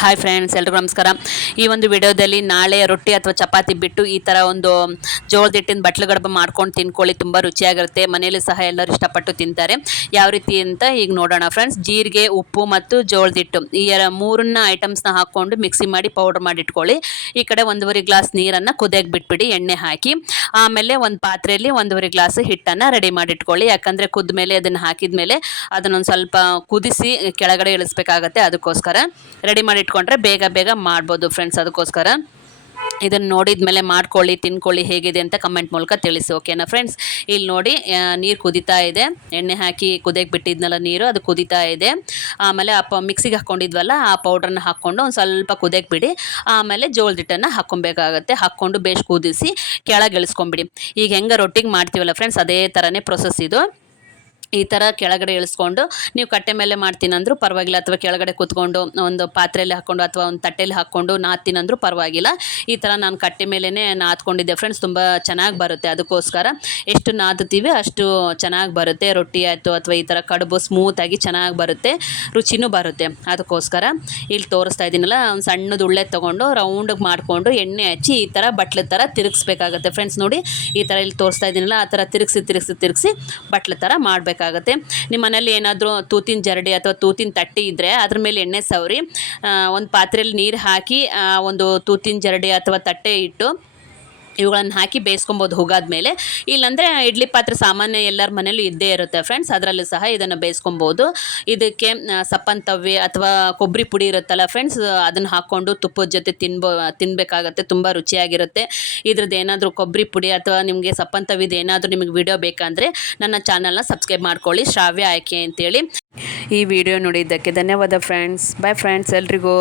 Hi friends, ಎಲ್ರಿಗೂ ನಮಸ್ಕಾರ. ಈ ಒಂದು ವಿಡಿಯೋದಲ್ಲಿ ನಾಳೆ ರೊಟ್ಟಿ ಅಥವಾ ಚಪಾತಿ ಬಿಟ್ಟು ಈ ಥರ ಒಂದು ಜೋಳದ ಹಿಟ್ಟಿನ ಬಟ್ಲು ಗಡಬ ಮಾಡ್ಕೊಂಡು ತಿನ್ಕೊಳ್ಳಿ. ತುಂಬ ರುಚಿಯಾಗಿರುತ್ತೆ. ಮನೇಲಿ ಸಹ ಎಲ್ಲರೂ ಇಷ್ಟಪಟ್ಟು ತಿಂತಾರೆ. ಯಾವ ರೀತಿ ಅಂತ ಈಗ ನೋಡೋಣ ಫ್ರೆಂಡ್ಸ್. ಜೀರಿಗೆ, ಉಪ್ಪು ಮತ್ತು ಜೋಳದ ಹಿಟ್ಟು ಈ ಮೂರನ್ನ ಐಟಮ್ಸ್ನ ಹಾಕ್ಕೊಂಡು ಮಿಕ್ಸಿ ಮಾಡಿ ಪೌಡ್ರ್ ಮಾಡಿಟ್ಕೊಳ್ಳಿ. ಈ ಕಡೆ 1.5 ಗ್ಲಾಸ್ ನೀರನ್ನು ಕುದಿಯಕ್ಕೆ ಬಿಟ್ಬಿಡಿ, ಎಣ್ಣೆ ಹಾಕಿ. ಆಮೇಲೆ ಒಂದು ಪಾತ್ರೆಯಲ್ಲಿ 1.5 ಗ್ಲಾಸ್ ಹಿಟ್ಟನ್ನು ರೆಡಿ ಮಾಡಿಟ್ಕೊಳ್ಳಿ. ಯಾಕಂದರೆ ಕುದ್ದ ಮೇಲೆ ಅದನ್ನು ಹಾಕಿದ ಮೇಲೆ ಅದನ್ನೊಂದು ಸ್ವಲ್ಪ ಕುದಿಸಿ ಕೆಳಗಡೆ ಇಳಿಸ್ಬೇಕಾಗತ್ತೆ. ಅದಕ್ಕೋಸ್ಕರ ರೆಡಿ ಮಾಡಿ ಇಟ್ಕೊಂಡ್ರೆ ಬೇಗ ಬೇಗ ಮಾಡ್ಬೋದು ಫ್ರೆಂಡ್ಸ್. ಅದಕ್ಕೋಸ್ಕರ ಇದನ್ನು ನೋಡಿದ ಮೇಲೆ ಮಾಡ್ಕೊಳ್ಳಿ, ತಿನ್ಕೊಳ್ಳಿ, ಹೇಗಿದೆ ಅಂತ ಕಮೆಂಟ್ ಮೂಲಕ ತಿಳಿಸಿ. ಓಕೆನಾ ಫ್ರೆಂಡ್ಸ್? ಇಲ್ಲಿ ನೋಡಿ, ನೀರು ಕುದೀತಾ ಇದೆ. ಎಣ್ಣೆ ಹಾಕಿ ಕುದಿಯಕ್ಕೆ ಬಿಟ್ಟಿದ್ನಲ್ಲ ನೀರು, ಅದು ಕುದೀತಾ ಇದೆ. ಆಮೇಲೆ ಮಿಕ್ಸಿಗೆ ಹಾಕ್ಕೊಂಡಿದ್ವಲ್ಲ ಆ ಪೌಡ್ರನ್ನ ಹಾಕ್ಕೊಂಡು ಒಂದು ಸ್ವಲ್ಪ ಕುದಿಯಕ್ಕೆ ಬಿಡಿ. ಆಮೇಲೆ ಜೋಳದ ಹಿಟ್ಟನ್ನು ಹಾಕ್ಕೊಬೇಕಾಗತ್ತೆ. ಹಾಕ್ಕೊಂಡು ಬೇಷ್ ಕುದಿಸಿ ಕೆಳಗೆ ಇಳಿಸ್ಕೊಂಬಿಡಿ. ಈಗ ಹೆಂಗೆ ರೊಟ್ಟಿಗೆ ಮಾಡ್ತೀವಲ್ಲ ಫ್ರೆಂಡ್ಸ್, ಅದೇ ಥರನೇ ಪ್ರೊಸೆಸ್ ಇದು. ಈ ಥರ ಕೆಳಗಡೆ ಇಳಿಸ್ಕೊಂಡು, ನೀವು ಕಟ್ಟೆ ಮೇಲೆ ಮಾಡ್ತೀನಂದ್ರೂ ಪರವಾಗಿಲ್ಲ, ಅಥವಾ ಕೆಳಗಡೆ ಕೂತ್ಕೊಂಡು ಒಂದು ಪಾತ್ರೆಯಲ್ಲಿ ಹಾಕ್ಕೊಂಡು ಅಥವಾ ಒಂದು ತಟ್ಟೆಯಲ್ಲಿ ಹಾಕ್ಕೊಂಡು ನಾದ್ತೀನಂದ್ರೂ ಪರವಾಗಿಲ್ಲ. ಈ ಥರ ನಾನು ಕಟ್ಟೆ ಮೇಲೇ ನಾದ್ಕೊಂಡಿದ್ದೆ ಫ್ರೆಂಡ್ಸ್. ತುಂಬ ಚೆನ್ನಾಗಿ ಬರುತ್ತೆ. ಅದಕ್ಕೋಸ್ಕರ ಎಷ್ಟು ನಾದ್ತೀವಿ ಅಷ್ಟು ಚೆನ್ನಾಗಿ ಬರುತ್ತೆ. ರೊಟ್ಟಿ ಆಯಿತು ಅಥವಾ ಈ ಥರ ಕಡುಬು ಸ್ಮೂತಾಗಿ ಚೆನ್ನಾಗಿ ಬರುತ್ತೆ, ರುಚಿನೂ ಬರುತ್ತೆ. ಅದಕ್ಕೋಸ್ಕರ ಇಲ್ಲಿ ತೋರಿಸ್ತಾ ಇದ್ದೀನಲ್ಲ, ಒಂದು ಸಣ್ಣದು ಉಳ್ಳೆ ತೊಗೊಂಡು ರೌಂಡಿಗೆ ಮಾಡಿಕೊಂಡು ಎಣ್ಣೆ ಹಚ್ಚಿ ಈ ಥರ ಬಟ್ಲ ಥರ ತಿರುಗಿಸ್ಬೇಕಾಗತ್ತೆ ಫ್ರೆಂಡ್ಸ್. ನೋಡಿ, ಈ ಥರ ಇಲ್ಲಿ ತೋರಿಸ್ತಾ ಇದ್ದೀನಲ್ಲ, ಆ ಥರ ತಿರುಗಿಸಿ ಬಟ್ಲ ಥರ ಮಾಡಬೇಕು ಆಗುತ್ತೆ. ನಿಮ್ಮ ಮನೇಲಿ ಏನಾದರೂ ತೂತಿನ ಜರಡಿ ಅಥವಾ ತೂತಿನ ತಟ್ಟಿ ಇದ್ದರೆ ಅದ್ರ ಮೇಲೆ ಎಣ್ಣೆ ಸವರಿ ಒಂದು ಪಾತ್ರೆಯಲ್ಲಿ ನೀರು ಹಾಕಿ ಒಂದು ತೂತಿನ ಜರಡಿ ಅಥವಾ ತಟ್ಟೆ ಇಟ್ಟು ಇವುಗಳನ್ನು ಹಾಕಿ ಬೇಯಿಸ್ಕೊಬೋದು ಹುಗಾದ್ಮೇಲೆ. ಇಲ್ಲಾಂದರೆ ಇಡ್ಲಿ ಪಾತ್ರೆ ಸಾಮಾನ್ಯ ಎಲ್ಲರ ಮನೇಲೂ ಇದ್ದೇ ಇರುತ್ತೆ ಫ್ರೆಂಡ್ಸ್, ಅದರಲ್ಲೂ ಸಹ ಇದನ್ನು ಬೇಯಿಸ್ಕೊಬೋದು. ಇದಕ್ಕೆ ಸಪ್ಪನ್ ತವ್ವೆ ಅಥವಾ ಕೊಬ್ಬರಿ ಪುಡಿ ಇರುತ್ತಲ್ಲ ಫ್ರೆಂಡ್ಸ್, ಅದನ್ನು ಹಾಕ್ಕೊಂಡು ತುಪ್ಪದ ಜೊತೆ ತಿನ್ನಬೇಕಾಗತ್ತೆ. ತುಂಬ ರುಚಿಯಾಗಿರುತ್ತೆ. ಇದ್ರದ್ದು ಏನಾದರೂ ಕೊಬ್ಬರಿ ಪುಡಿ ಅಥವಾ ನಿಮಗೆ ಸಪ್ಪನ್ ತವ್ವಿದು ಏನಾದರೂ ನಿಮಗೆ ವಿಡಿಯೋ ಬೇಕಂದರೆ ನನ್ನ ಚಾನಲ್ನ ಸಬ್ಸ್ಕ್ರೈಬ್ ಮಾಡ್ಕೊಳ್ಳಿ, ಶ್ರಾವ್ಯ ಆಯ್ಕೆ ಅಂತೇಳಿ. ಈ ವಿಡಿಯೋ ನೋಡಿದ್ದಕ್ಕೆ ಧನ್ಯವಾದ ಫ್ರೆಂಡ್ಸ್. ಬಾಯ್ ಫ್ರೆಂಡ್ಸ್ ಎಲ್ರಿಗೂ.